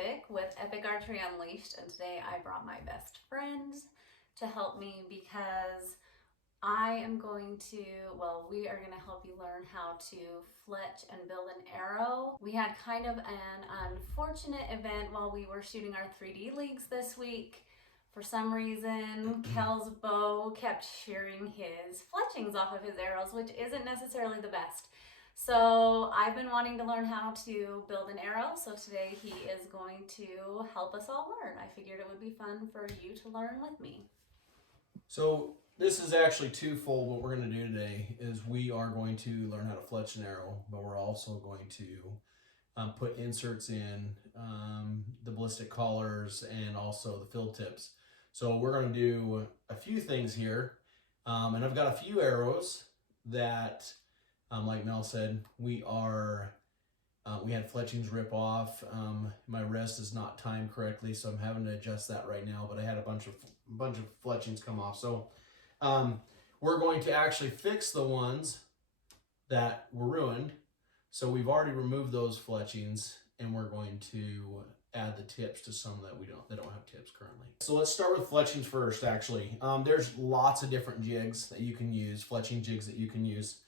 Epic with Epic Archery Unleashed, and today I brought my best friends to help me because I am going to, we are going to help you learn how to fletch and build an arrow. We had kind of an unfortunate event while we were shooting our 3D leagues this week. For some reason, Kel's bow kept shearing his fletchings off of his arrows, which isn't necessarily the best. So I've been wanting to learn how to build an arrow, so today he is going to help us all learn. I figured it would be fun for you to learn with me. So this is actually twofold. What we're going to do today is we are going to learn how to fletch an arrow, but we're also going to put inserts in the ballistic collars and also the field tips. So we're going to do a few things here, and I've got a few arrows that like Mel said, we had fletchings rip off. My rest is not timed correctly, so I'm having to adjust that right now. But I had a bunch of fletchings come off. So we're going to actually fix the ones that were ruined. So we've already removed those fletchings, and we're going to add the tips to some that don't have tips currently. So let's start with fletchings first. Actually, there's lots of different jigs that you can use, fletching jigs that you can use.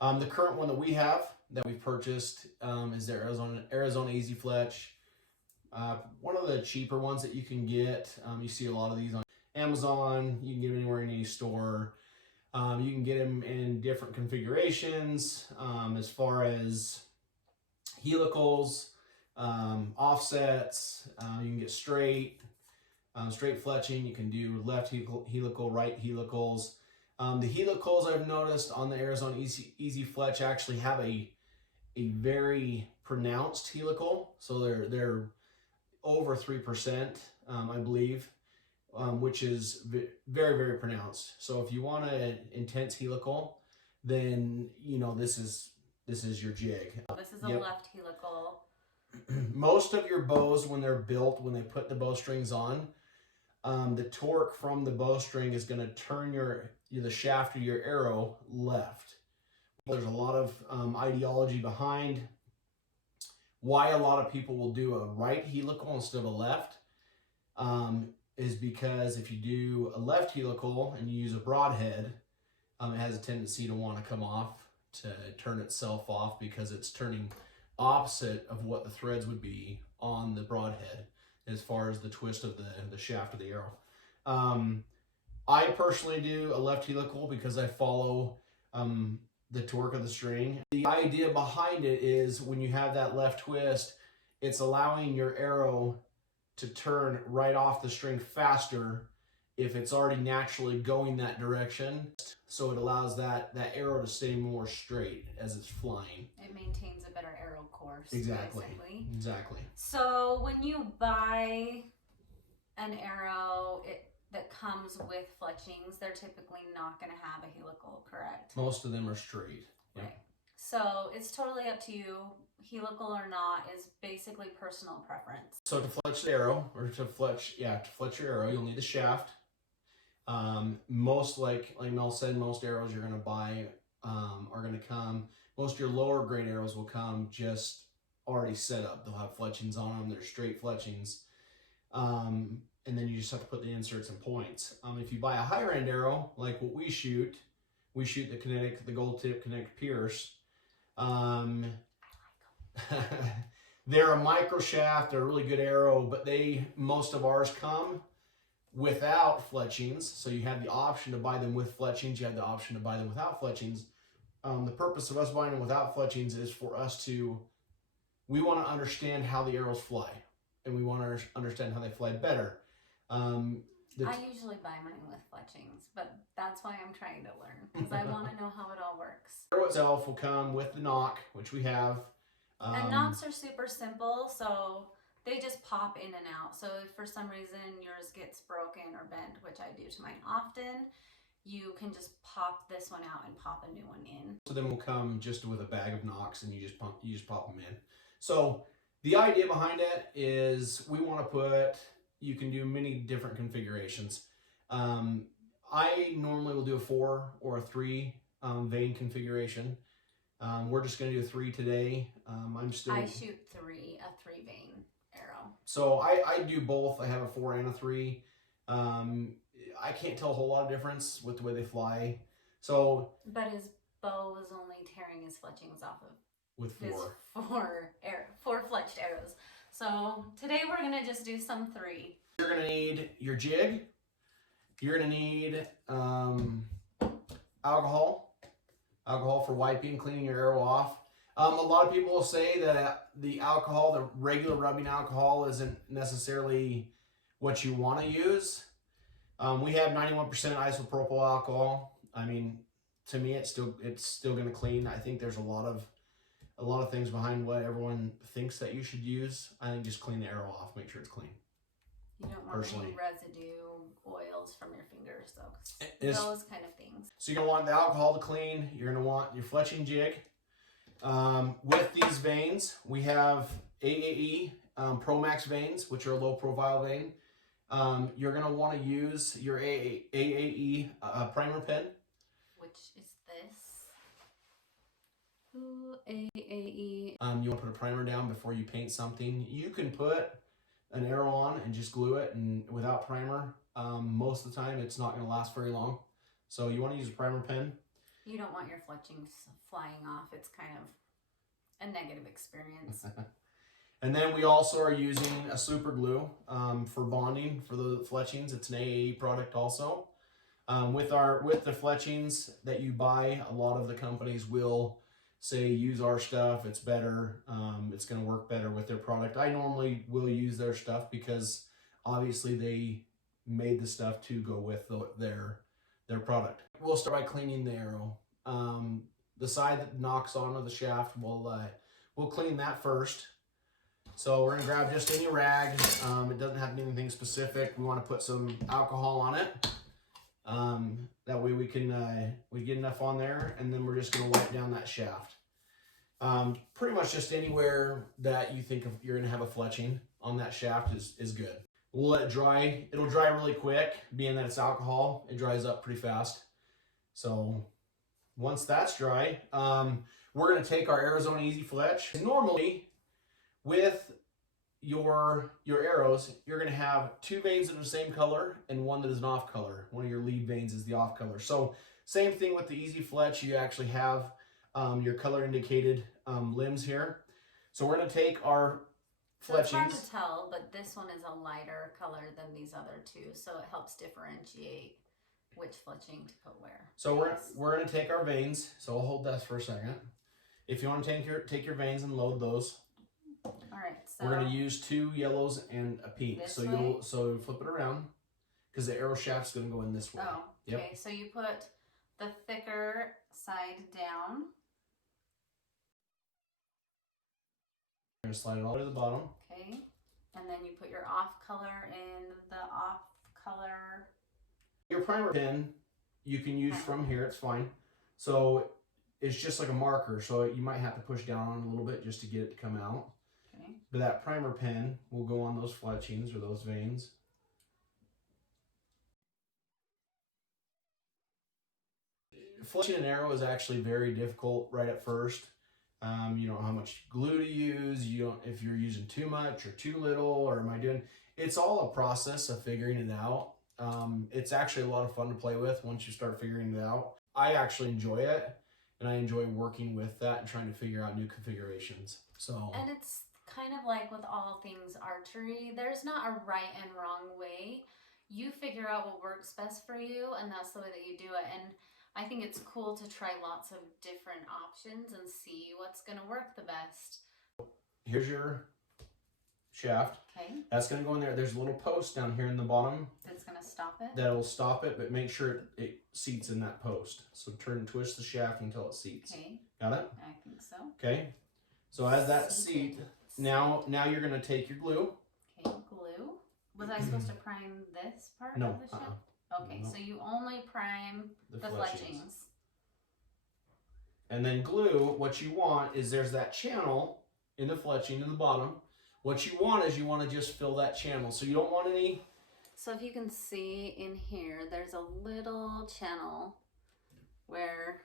The current one that we have, that we've purchased, is the Arizona Easy Fletch. One of the cheaper ones that you can get. You see a lot of these on Amazon. You can get them anywhere in any store. You can get them in different configurations as far as helicals, offsets. You can get straight fletching. You can do left helical, right helicals. The helicals I've noticed on the Arizona Easy Fletch actually have a very pronounced helical, so they're over 3%, I believe, which is very, very pronounced. So if you want an intense helical, then this is your jig. This is a left helical. Most of your bows, when they're built, when they put the bowstrings on, the torque from the bowstring is going to turn the shaft of your arrow left. There's a lot of ideology behind why a lot of people will do a right helical instead of a left. Is because if you do a left helical and you use a broadhead, it has a tendency to want to come off, to turn itself off, because it's turning opposite of what the threads would be on the broadhead as far as the twist of the shaft of the arrow. I personally do a left helical because I follow the torque of the string. The idea behind it is when you have that left twist, it's allowing your arrow to turn right off the string faster if it's already naturally going that direction. So it allows that arrow to stay more straight as it's flying. It maintains a better arrow course. Exactly. Basically. Exactly. So when you buy an arrow that comes with fletchings, they're typically not going to have a helical, correct? Most of them are straight. Yep. Right. So it's totally up to you. Helical or not is basically personal preference. So to fletch the arrow, or to fletch your arrow, you'll need the shaft. Most, like Mel said, most arrows you're going to buy are going to come. Most of your lower grade arrows will come just already set up. They'll have fletchings on them. They're straight fletchings. And then you just have to put the inserts and points. If you buy a higher end arrow, like what we shoot the gold tip Kinetic Pierce. They're a micro shaft. They're a really good arrow, but most of ours come without fletchings. So you have the option to buy them with fletchings. You have the option to buy them without fletchings. The purpose of us buying them without fletchings is for us we want to understand how the arrows fly, and we want to understand how they fly better. I usually buy mine with fletchings, but that's why I'm trying to learn, because I want to know how it all works. The arrow itself will come with the knock, which we have. And knocks are super simple, so they just pop in and out. So if for some reason yours gets broken or bent, which I do to mine often, you can just pop this one out and pop a new one in. So then we'll come just with a bag of knocks, and you just pop them in. So the idea behind it is we want to you can do many different configurations. I normally will do a 4 or a 3 vein configuration. We're just going to do a 3 today. I shoot a 3 vein arrow. So I do both. I have a 4 and a 3. I can't tell a whole lot of difference with the way they fly. So, but his bow is only tearing his fletchings off of with 4. His four fletched arrows. So today we're gonna just do some 3. You're gonna need your jig. You're gonna need alcohol for wiping, cleaning your arrow off. A lot of people will say that the alcohol, the regular rubbing alcohol, isn't necessarily what you want to use. We have 91% isopropyl alcohol. I mean, to me, it's still going to clean. I think there's a lot of things behind what everyone thinks that you should use. I think just clean the arrow off, make sure it's clean. You don't want any residue oils from your fingers, though. Those kind of things. So you're going to want the alcohol to clean. You're going to want your fletching jig. With these vanes, we have AAE Pro Max vanes, which are a low profile vane. You're going to want to use your AAE primer pen. Which is this. Ooh, AAE. You want to put a primer down before you paint something. You can put an arrow on and just glue it, and without primer, most of the time it's not going to last very long. So you want to use a primer pen. You don't want your fletchings flying off. It's kind of a negative experience. And then we also are using a super glue for bonding for the fletchings. It's an AAE product also. With the fletchings that you buy, a lot of the companies will say use our stuff. It's better. It's going to work better with their product. I normally will use their stuff because obviously they made the stuff to go with their product. We'll start by cleaning the arrow. The side that knocks onto the shaft, we'll clean that first. So we're gonna grab just any rag. It doesn't have anything specific. We want to put some alcohol on it. That way we get enough on there, and then we're just gonna wipe down that shaft. Pretty much just anywhere that you think you're gonna have a fletching on that shaft is good. We'll let it dry. It'll dry really quick, being that it's alcohol. It dries up pretty fast. So once that's dry, we're going to take our Arizona Easy Fletch. Normally, with your arrows, you're going to have 2 vanes that are the same color and 1 that is an off color. One of your lead vanes is the off color. So same thing with the Easy Fletch. You actually have your color indicated limbs here. So we're going to take our fletchings. It's hard to tell, but this one is a lighter color than these other 2, so it helps differentiate which fletching to put where. So we're going to take our vanes. So I'll hold that for a second. If you want to take your vanes and load those. All right. So we're going to use 2 yellows and a pink. So you flip it around because the arrow shaft's going to go in this way. Oh, okay. Yep. So you put the thicker side down. We're going to slide it all the way to the bottom. Okay. And then you put your off color in the off color. Your primer pen, you can use from here, it's fine. So it's just like a marker, so you might have to push down on it a little bit just to get it to come out. Okay. But that primer pen will go on those fletchings or those vanes. Fletching an arrow is actually very difficult right at first. You don't know how much glue to use. You don't if you're using too much or too little, or am I doing? It's all a process of figuring it out. It's actually a lot of fun to play with once you start figuring it out. I actually enjoy it, and I enjoy working with that and trying to figure out new configurations. So. And it's kind of like with all things archery. There's not a right and wrong way. You figure out what works best for you, and that's the way that you do it. And I think it's cool to try lots of different options and see what's going to work the best. Here's your shaft. Okay. That's going to go in there. There's a little post down here in the bottom. That's going to stop it? That'll stop it, but make sure it seats in that post. So turn and twist the shaft until it seats. Okay. Got it? I think so. Okay. So as that seat, now you're going to take your glue. Okay, glue. Was I supposed to prime this part no, of the shaft? Okay, so you only prime the fletchings. And then glue, what you want is there's that channel in the fletching in the bottom. What you want is you want to just fill that channel. So you don't want any... So if you can see in here, there's a little channel where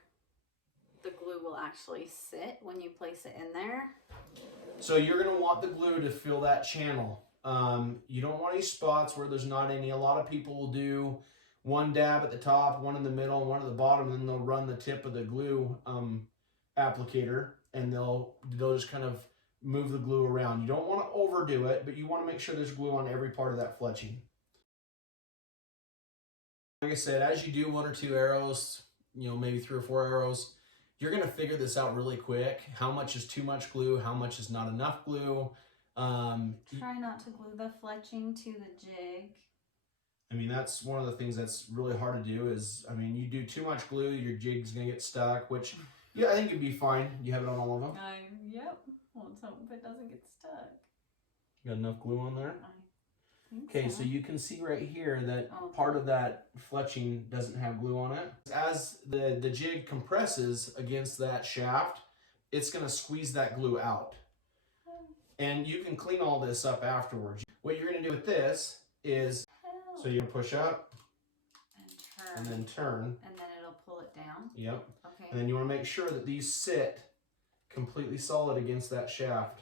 the glue will actually sit when you place it in there. So you're going to want the glue to fill that channel. You don't want any spots where there's not any. A lot of people will do one dab at the top, one in the middle, and one at the bottom, and then they'll run the tip of the glue applicator, and they'll just kind of move the glue around. You don't want to overdo it, but you want to make sure there's glue on every part of that fletching. Like I said, as you do 1 or 2 arrows, maybe 3 or 4 arrows, you're going to figure this out really quick. How much is too much glue? How much is not enough glue? Try not to glue the fletching to the jig. I mean, that's one of the things that's really hard to do is, I mean, you do too much glue, your jig's going to get stuck, which, yeah, I think it'd be fine. You have it on all of them? Yep. Let's hope it doesn't get stuck. You got enough glue on there? I think Okay, so you can see right here that part of that fletching doesn't have glue on it. As the jig compresses against that shaft, it's going to squeeze that glue out. And you can clean all this up afterwards. What you're going to do with this is, so you're going to push up and then turn. And then it'll pull it down? Yep. Okay. And then you want to make sure that these sit completely solid against that shaft.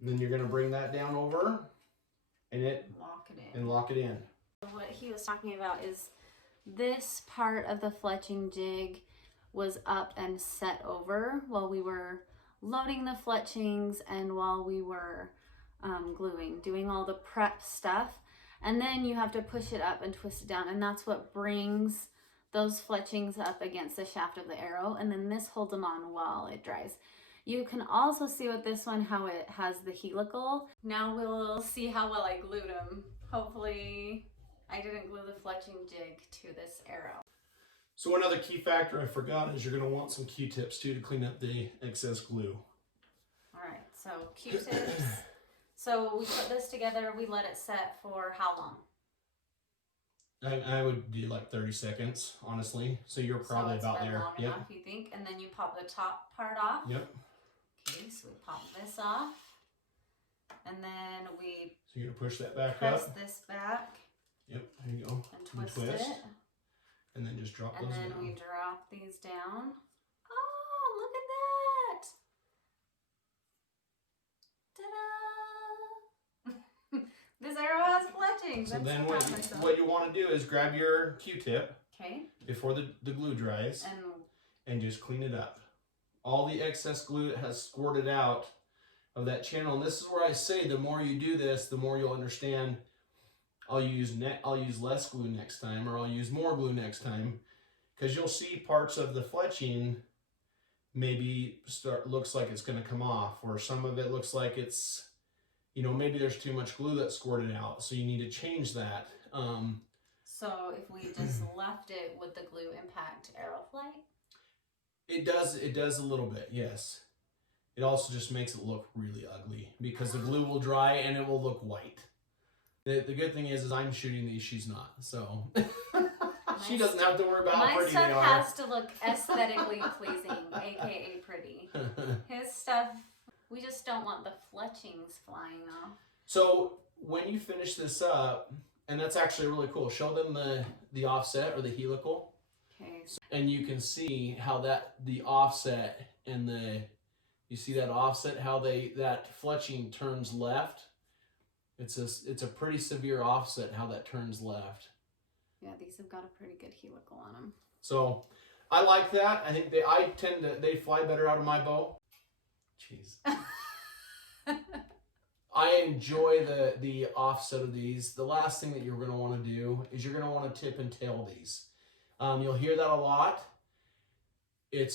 And then you're going to bring that down over and lock it in. What he was talking about is this part of the fletching jig was up and set over while we were loading the fletchings and while we were gluing, doing all the prep stuff. And then you have to push it up and twist it down, and that's what brings those fletchings up against the shaft of the arrow, and then this holds them on while it dries. You can also see with this one how it has the helical. Now we'll see how well I glued them. Hopefully I didn't glue the fletching jig to this arrow. So another key factor I forgot is you're going to want some Q-tips too to clean up the excess glue. All right, so Q-tips. So we put this together, we let it set for how long? I would do like 30 seconds, honestly. So you're probably about there. Long enough, you think? And then you pop the top part off? Yep. Okay, so we pop this off. And then we So you're going to push that back press up. this back. Yep, there you go. And twist it. And then just drop and those then down. we drop these down. Oh, look at that! Ta-da! This arrow has fletching. So then what you want to do is grab your Q-tip before the glue dries and just clean it up. All the excess glue that has squirted out of that channel. And this is where I say the more you do this, the more you'll understand. I'll use less glue next time, or I'll use more glue next time, because you'll see parts of the fletching maybe looks like it's going to come off, or some of it looks like it's, maybe there's too much glue that squirted out, so you need to change that. So if we just left it, would the glue impact arrow flight? It does a little bit, yes. It also just makes it look really ugly because the glue will dry and it will look white. The good thing is I'm shooting these, she's not, so she doesn't have to worry about how pretty they are. My stuff has to look aesthetically pleasing, aka pretty. His stuff, we just don't want the fletchings flying off. So when you finish this up, and that's actually really cool, show them the offset or the helical. Okay. And you can see how the offset and you see that offset, how that fletching turns left. It's a pretty severe offset how that turns left. Yeah, these have got a pretty good helical on them. So I like that. I think they fly better out of my bow. Jeez. I enjoy the offset of these. The last thing that you're going to want to do is you're going to want to tip and tail these. You'll hear that a lot. It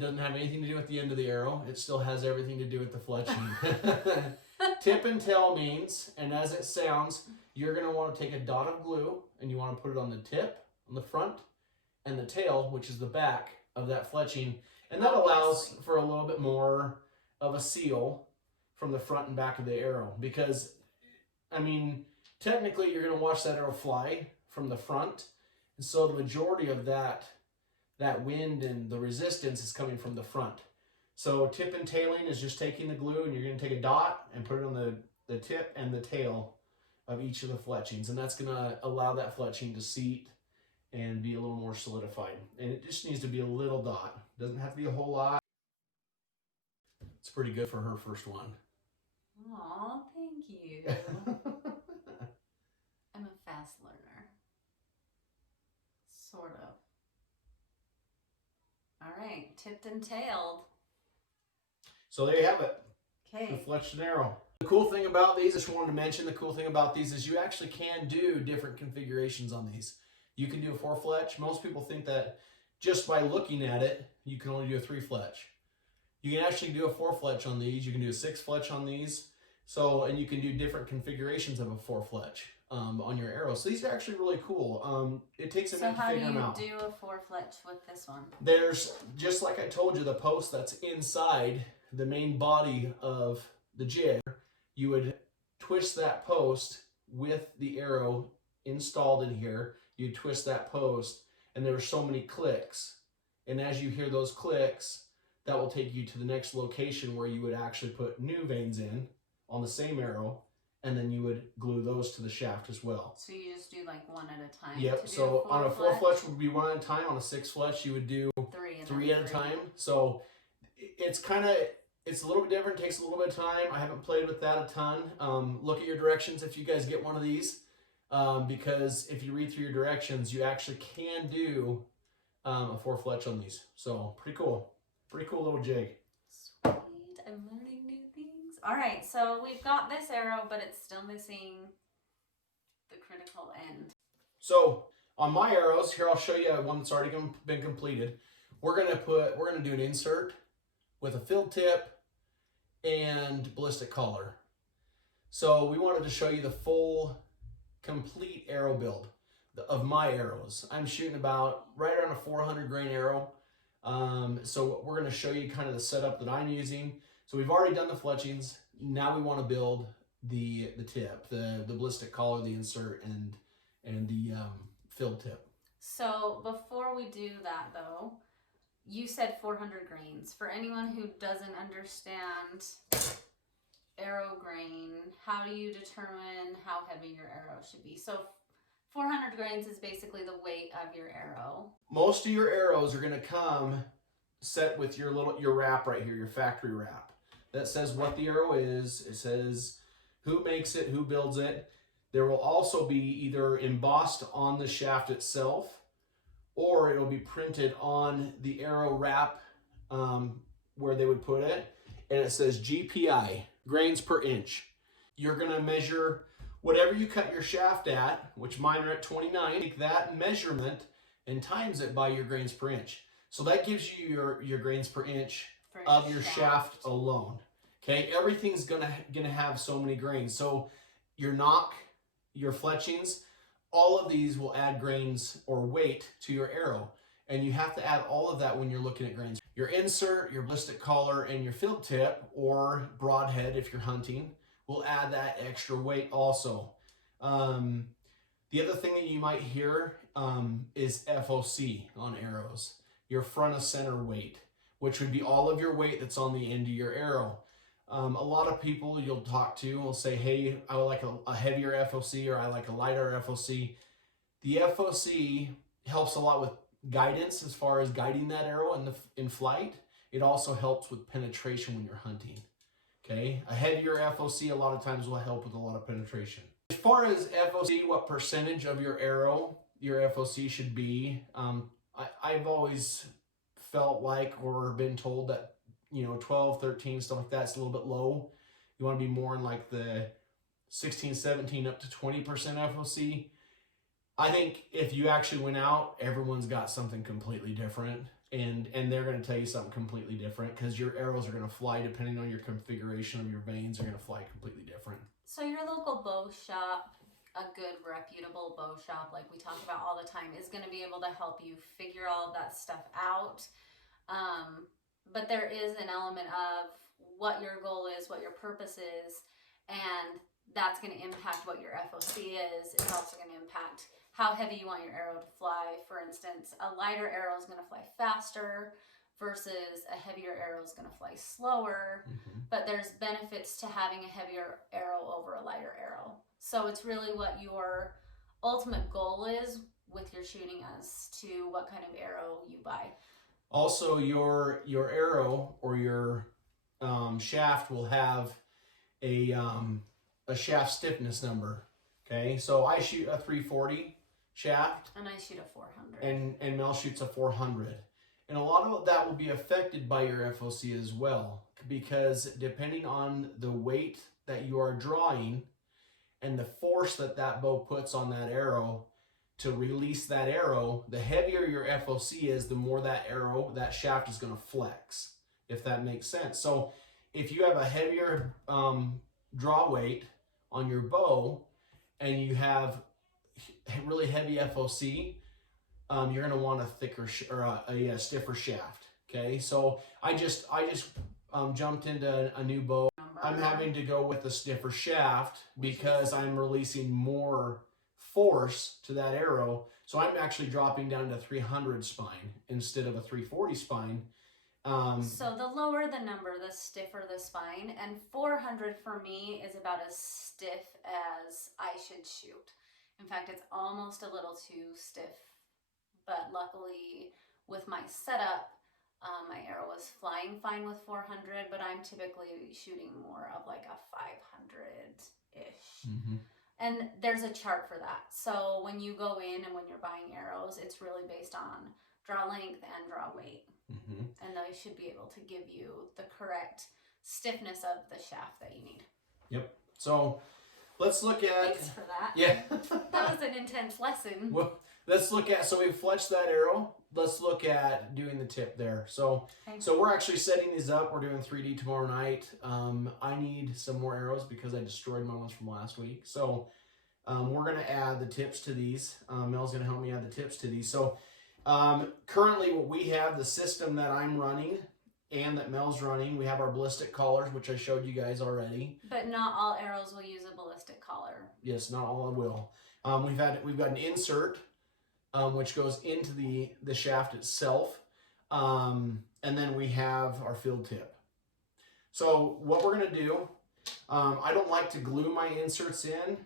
doesn't have anything to do with the end of the arrow. It still has everything to do with the fletching. Tip and tail means, and as it sounds, you're going to want to take a dot of glue and you want to put it on the tip, on the front, and the tail, which is the back of that fletching. And that allows for a little bit more of a seal from the front and back of the arrow. Because, I mean, technically you're going to watch that arrow fly from the front. And so the majority of that wind and the resistance is coming from the front. So tip and tailing is just taking the glue and you're going to take a dot and put it on the tip and the tail of each of the fletchings. And that's going to allow that fletching to seat and be a little more solidified. And it just needs to be a little dot. Doesn't have to be a whole lot. It's pretty good for her first one. Aw, thank you. I'm a fast learner. Sort of. All right, tipped and tailed. So there you have it. The Okay. fletched arrow. The cool thing about these, I just wanted to mention, the cool thing about these is you actually can do different configurations on these. You can do a 4-fletch. Most people think that just by looking at it, you can only do a 3-fletch. You can actually do a 4-fletch on these. You can do a 6-fletch on these. So, and you can do different configurations of a 4-fletch on your arrows. So these are actually really cool. It takes a minute to figure them out. So how do you do a 4-fletch with this one? There's, just like I told you, the post that's inside the main body of the jig. You would twist that post with the arrow installed in here. You twist that post, and there are so many clicks. And as you hear those clicks, that will take you to the next location where you would actually put new vanes in on the same arrow, and then you would glue those to the shaft as well. So you just do like one at a time? Yep, so on a 4-fletch would be one at a time. On a 6-fletch, you would do three at a time. So it's kind of, it's a little bit different, takes a little bit of time. I haven't played with that a ton. Look at your directions if you guys get one of these, because if you read through your directions, you actually can do a 4-fletch on these. So pretty cool. Pretty cool little jig. Sweet. I'm learning new things. All right, so we've got this arrow, but it's still missing the critical end. So on my arrows, here I'll show you one that's already been completed. We're gonna do an insert with a filled tip and ballistic collar. So we wanted to show you the full, complete arrow build of my arrows. I'm shooting about right around a 400 grain arrow. So we're going to show you kind of the setup that I'm using. So we've already done the fletchings. Now we want to build the tip, the ballistic collar, the insert, and the filled tip. So before we do that though, you said 400 grains. For anyone who doesn't understand arrow grain, how do you determine how heavy your arrow should be? So 400 grains is basically the weight of your arrow. Most of your arrows are going to come set with your wrap right here, your factory wrap. That says what the arrow is. It says who makes it, who builds it. There will also be either embossed on the shaft itself, or it'll be printed on the arrow wrap where they would put it. And it says GPI, grains per inch. You're going to measure whatever you cut your shaft at, which mine are at 29, take that measurement and times it by your grains per inch. So that gives you your grains per inch of your shaft alone. Okay, everything's gonna have so many grains. So your nock, your fletchings, all of these will add grains or weight to your arrow. And you have to add all of that when you're looking at grains. Your insert, your ballistic collar, and your filled tip, or broadhead if you're hunting, will add that extra weight also. The other thing that you might hear is FOC on arrows, your front of center weight, which would be all of your weight that's on the end of your arrow. A lot of people you'll talk to will say, hey, I would like a heavier FOC, or I like a lighter FOC. The FOC helps a lot with guidance as far as guiding that arrow in flight. It also helps with penetration when you're hunting. Okay, a heavier FOC a lot of times will help with a lot of penetration. As far as FOC, what percentage of your arrow your FOC should be, I've always felt like, or been told that, 12, 13, stuff like that's a little bit low. You want to be more in like the 16, 17 up to 20% FOC. I think if you actually went out, everyone's got something completely different. And they're going to tell you something completely different, because your arrows are going to fly, depending on your configuration of your vanes, are going to fly completely different. So your local bow shop, a good reputable bow shop like we talk about all the time, is going to be able to help you figure all of that stuff out. But there is an element of what your goal is, what your purpose is, and that's going to impact what your FOC is. It's also going to impact how heavy you want your arrow to fly. For instance, a lighter arrow is going to fly faster versus a heavier arrow is going to fly slower. Mm-hmm. But there's benefits to having a heavier arrow over a lighter arrow. So it's really what your ultimate goal is with your shooting as to what kind of arrow you buy. Also, your arrow or your shaft will have a a shaft stiffness number. Okay, so I shoot a 340 shaft, and I shoot a 400, and Mel shoots a 400. And a lot of that will be affected by your FOC as well, because depending on the weight that you are drawing and the force that that bow puts on that arrow to release that arrow, the heavier your FOC is, the more that arrow, that shaft is going to flex, if that makes sense. So if you have a heavier draw weight on your bow and you have really heavy FOC, you're going to want a thicker or a stiffer shaft. Okay, so I just jumped into a new bow. I'm having to go with a stiffer shaft because I'm releasing more force to that arrow. So I'm actually dropping down to 300 spine instead of a 340 spine. So the lower the number, the stiffer the spine, and 400 for me is about as stiff as I should shoot. In fact, it's almost a little too stiff, but luckily with my setup, my arrow was flying fine with 400, but I'm typically shooting more of like a 500-ish. Mm-hmm. And there's a chart for that. So when you go in and when you're buying arrows, it's really based on draw length and draw weight. Mm-hmm. And they should be able to give you the correct stiffness of the shaft that you need. Yep. So let's look at... Thanks for that. Yeah. That was an intense lesson. Well, let's look at... So we've fletched that arrow. Let's look at doing the tip there. So we're actually setting these up. We're doing 3D tomorrow night. I need some more arrows because I destroyed my ones from last week. So we're going to add the tips to these. Mel's going to help me add the tips to these. So currently what we have, the system that I'm running and that Mel's running, we have our ballistic collars, which I showed you guys already. But not all arrows will use a ballistic collar. Yes, not all will. We've got an insert, which goes into the shaft itself. And then we have our field tip. So what we're going to do, I don't like to glue my inserts in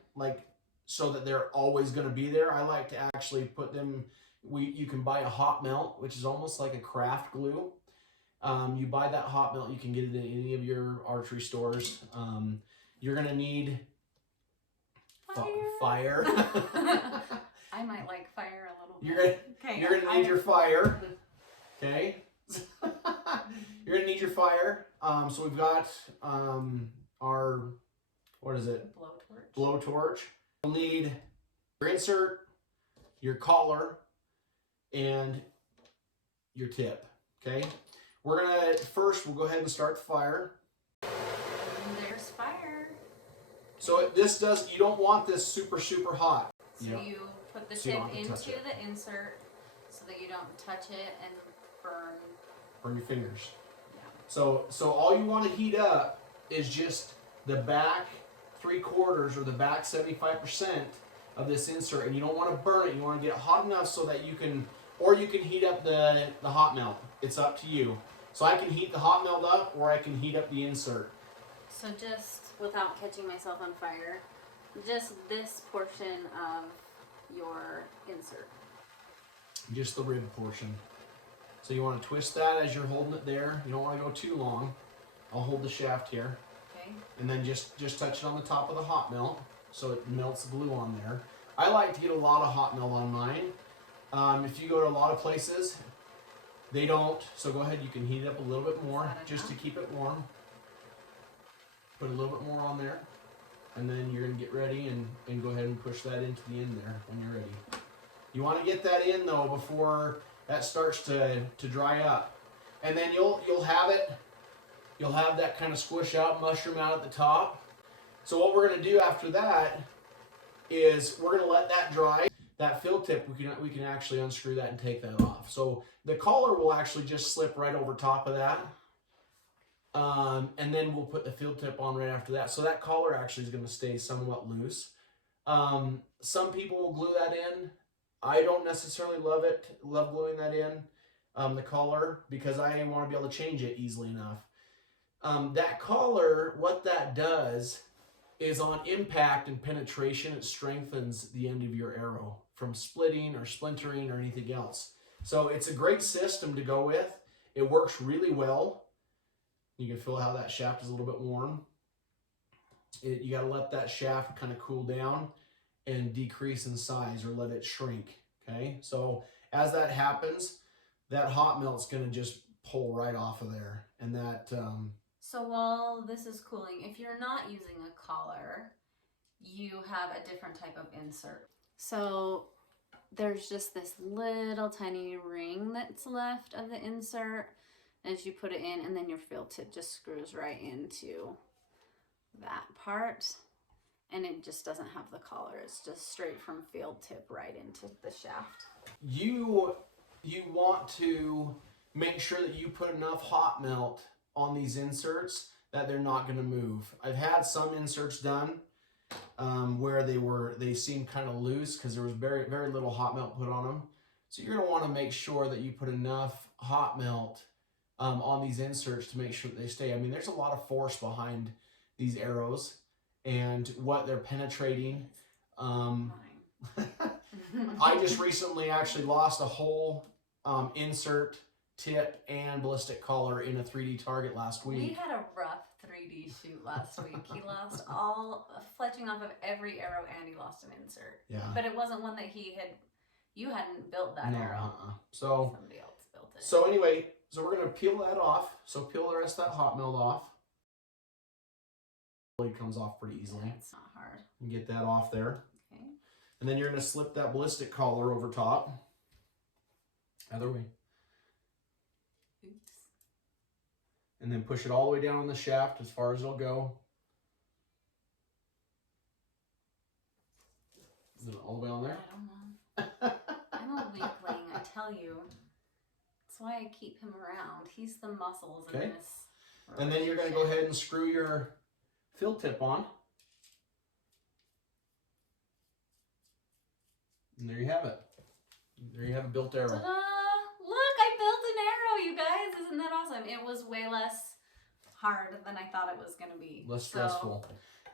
so that they're always going to be there. I like to actually put them, you can buy a hot melt, which is almost like a craft glue. You buy that hot melt, you can get it in any of your archery stores. You're going to need fire. I might like fire a little bit. You're gonna need your fire. Okay. You're gonna need your fire. So we've got our, what is it? Blowtorch. You'll need your insert, your collar, and your tip. Okay. We'll go ahead and start the fire. And there's fire. So you don't want this super, super hot. So you put the tip into the insert so that you don't touch it and burn your fingers. Yeah. So all you want to heat up is just the back 3/4 or the back 75% of this insert, and you don't want to burn it. You want to get it hot enough so that you can heat up the hot melt. It's up to you. So I can heat the hot melt up, or I can heat up the insert. So just without catching myself on fire, just this portion of your insert. Just the rib portion. So you want to twist that as you're holding it there. You don't want to go too long. I'll hold the shaft here. Okay. And then just touch it on the top of the hot melt so it melts the glue on there. I like to get a lot of hot melt on mine. If you go to a lot of places, they don't. So go ahead, you can heat it up a little bit more just to keep it warm. Put a little bit more on there. And then you're going to get ready and go ahead and push that into the end there when you're ready. You want to get that in though before that starts to dry up. And then you'll have that kind of squish out, mushroom out at the top. So what we're going to do after that is we're going to let that dry. That field tip, we can actually unscrew that and take that off. So the collar will actually just slip right over top of that. And then we'll put the field tip on right after that. So that collar actually is going to stay somewhat loose. Some people will glue that in. I don't necessarily love gluing that in, the collar, because I want to be able to change it easily enough. That collar, what that does is on impact and penetration, it strengthens the end of your arrow from splitting or splintering or anything else. So it's a great system to go with. It works really well. You can feel how that shaft is a little bit warm. you got to let that shaft kind of cool down and decrease in size, or let it shrink. Okay, so as that happens, that hot melt's going to just pull right off of there, and that. So while this is cooling, if you're not using a collar, you have a different type of insert. So there's just this little tiny ring that's left of the insert as you put it in, and then your field tip just screws right into that part, and it just doesn't have the collar. It's just straight from field tip right into the shaft. You want to make sure that you put enough hot melt on these inserts that they're not going to move. I've had some inserts done where they seemed kind of loose because there was very, very little hot melt put on them. So you're going to want to make sure that you put enough hot melt on these inserts to make sure that they stay. I mean, there's a lot of force behind these arrows and what they're penetrating. I just recently actually lost a whole insert, tip, and ballistic collar in a 3D target last week. We had a rough 3D shoot last week. He lost all fletching off of every arrow, and he lost an insert. Yeah. But it wasn't one that you hadn't built that arrow. So somebody else built it. So anyway, so we're going to peel that off. So peel the rest of that hot melt off. It comes off pretty easily. Yeah, it's not hard. You get that off there. Okay. And then you're going to slip that ballistic collar over top. Other way. Oops. And then push it all the way down on the shaft as far as it'll go. Is it all the way on there? I don't know. I'm a weakling, I tell you. That's why I keep him around. He's the muscles in this. And then you're going to go ahead and screw your field tip on. And there you have it. There you have a built arrow. Ta-da! Look, I built an arrow, you guys. Isn't that awesome? It was way less hard than I thought it was going to be. Less stressful.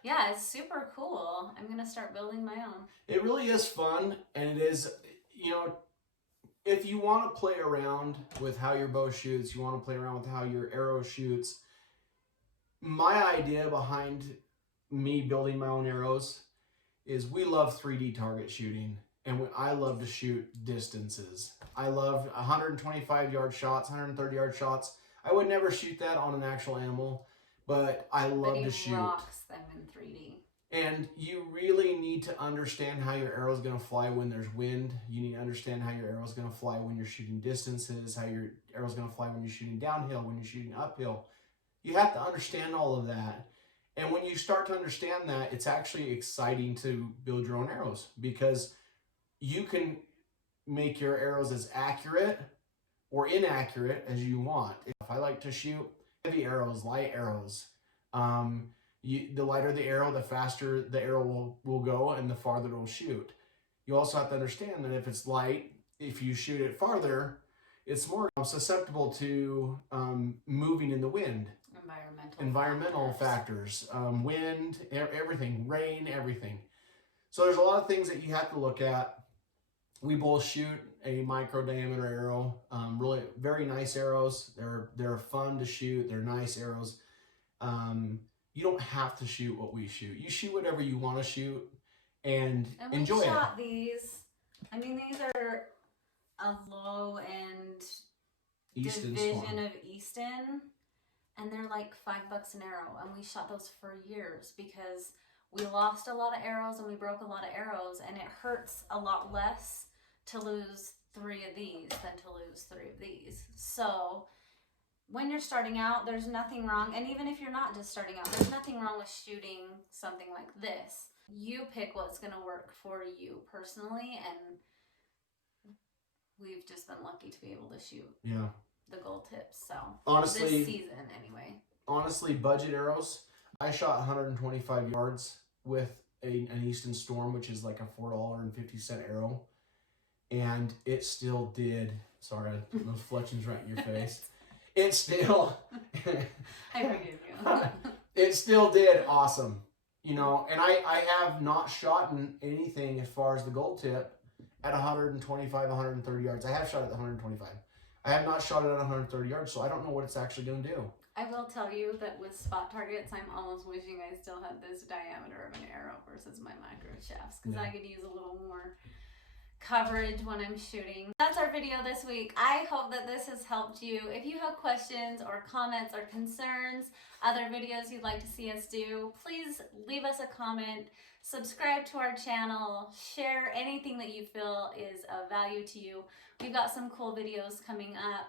Yeah, it's super cool. I'm going to start building my own. It really is fun, and it is, you know, if you want to play around with how your bow shoots, you want to play around with how your arrow shoots, my idea behind me building my own arrows is we love 3D target shooting, and I love to shoot distances. I love 125-yard shots, 130-yard shots. I would never shoot that on an actual animal, but I love to shoot. Rocks them in 3D. And you really need to understand how your arrow is going to fly when there's wind. You need to understand how your arrow is going to fly when you're shooting distances, how your arrow is going to fly when you're shooting downhill, when you're shooting uphill. You have to understand all of that. And when you start to understand that, it's actually exciting to build your own arrows, because you can make your arrows as accurate or inaccurate as you want. If I like to shoot heavy arrows, light arrows, the lighter the arrow, the faster the arrow will go and the farther it will shoot. You also have to understand that if it's light, if you shoot it farther, it's more susceptible to moving in the wind. Environmental factors, wind, everything, rain, everything. So there's a lot of things that you have to look at. We both shoot a micro diameter arrow, really very nice arrows. They're fun to shoot. They're nice arrows. You don't have to shoot what we shoot. You shoot whatever you want to shoot and enjoy it. And we shot these. I mean, these are a low-end division of Easton, and they're like $5 an arrow. And we shot those for years because we lost a lot of arrows and we broke a lot of arrows, and it hurts a lot less to lose 3 of these than to lose 3 of these. So when you're starting out, there's nothing wrong. And even if you're not just starting out, there's nothing wrong with shooting something like this. You pick what's going to work for you personally, and we've just been lucky to be able to shoot the gold tips. So honestly, this season anyway. Honestly, budget arrows, I shot 125 yards with an Easton Storm, which is like a $4.50 arrow, and it still did. Sorry, I put those fletchings right in your face. It still, I forgive you. It still did awesome, you know. And I have not shot anything as far as the gold tip at 125, 130 yards. I have shot at the 125. I have not shot it at 130 yards, so I don't know what it's actually going to do. I will tell you that with spot targets, I'm almost wishing I still had this diameter of an arrow versus my micro shafts, because I could use a little more coverage when I'm shooting. That's our video this week. I hope that this has helped you. If you have questions or comments or concerns, other videos you'd like to see us do, please leave us a comment, subscribe to our channel, share anything that you feel is of value to you. We've got some cool videos coming up.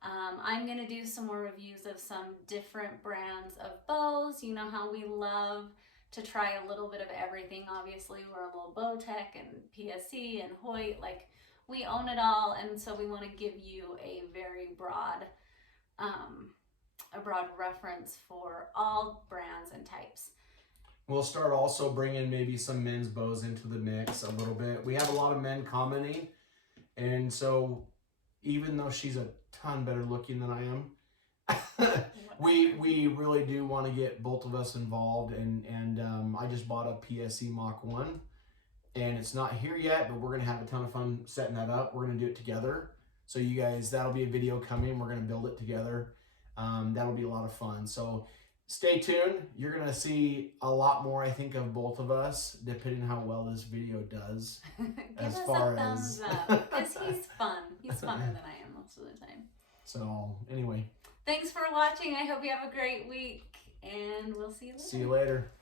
I'm going to do some more reviews of some different brands of bows. You know how we love to try a little bit of everything. Obviously, we're a little bow tech and PSC and Hoyt. Like, we own it all, and so we want to give you a very broad reference for all brands and types. We'll start also bringing maybe some men's bows into the mix a little bit. We have a lot of men commenting, and so even though she's a ton better looking than I am, we really do want to get both of us involved, and I just bought a PSC Mach 1, and it's not here yet, but we're going to have a ton of fun setting that up. We're going to do it together. So you guys, that'll be a video coming. We're going to build it together. That'll be a lot of fun. So stay tuned. You're going to see a lot more, I think, of both of us, depending on how well this video does. Give us a thumbs up, because he's fun. He's funner than I am most of the time. So anyway. Thanks for watching. I hope you have a great week, and we'll see you later. See you later.